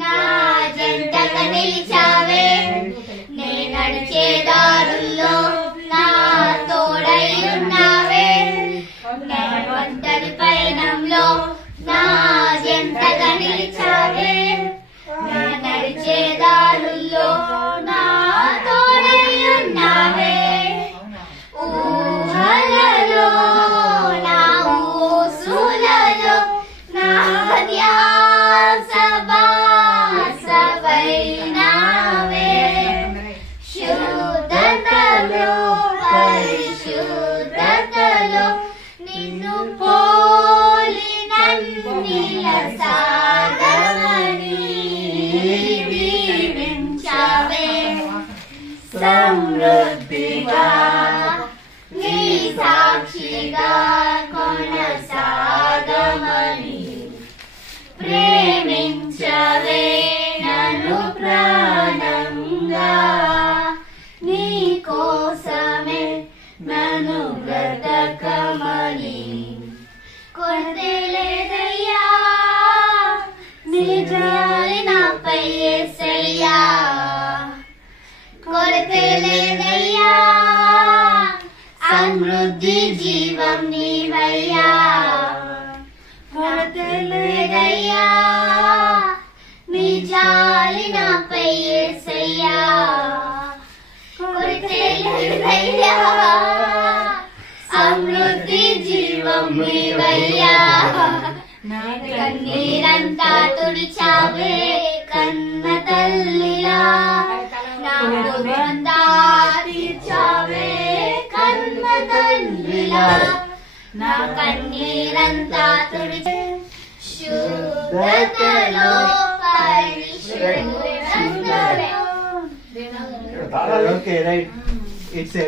నా జంటగా నిలిచావే, నే నడిచే దారుల్లో నా తోడై ఉన్నావే, నా ఒంటరి పయనంలో నా జంటగా నిలిచావే, నా నడిచే దారుల్లో నా తోడై ఉన్నావే. ఊహలలో నా ఊసులలో నా ధ్యాస బాసవైనావే, శుద్ధతలో పరిశుద్ధతలో నిన్ను పోలి నన్నిల సాగమని దీవించావే. సమృద్ధిగా నీ సాక్షిగా కొనసాగమని ప్రేమించవే నన్ను ప్రాణంగా, నీ కోసమే నన్ను బ్రతకమని. కొరతే లేదయ్యా నీ జాలి నాపై యేసయ్యా, కొరతే లేదయ్యా సమృద్ధి జీవం నీవయ్యా, కొరతే లేదయ్యా నీ జాలి నాపై యేసయ్యా, కొరతే లేదయ్యా సమృద్ధి జీవం నీవయ్యా. నా కన్నీరంతా తుడిచావే కన్న తల్లిలా, నా దుఃఖంతా తీర్చావే కన్న తల్లిలా, నా కన్నీరంతా తుడిచే శుద్ధతలో పరిశుద్ధతలో. Okay, right. It's a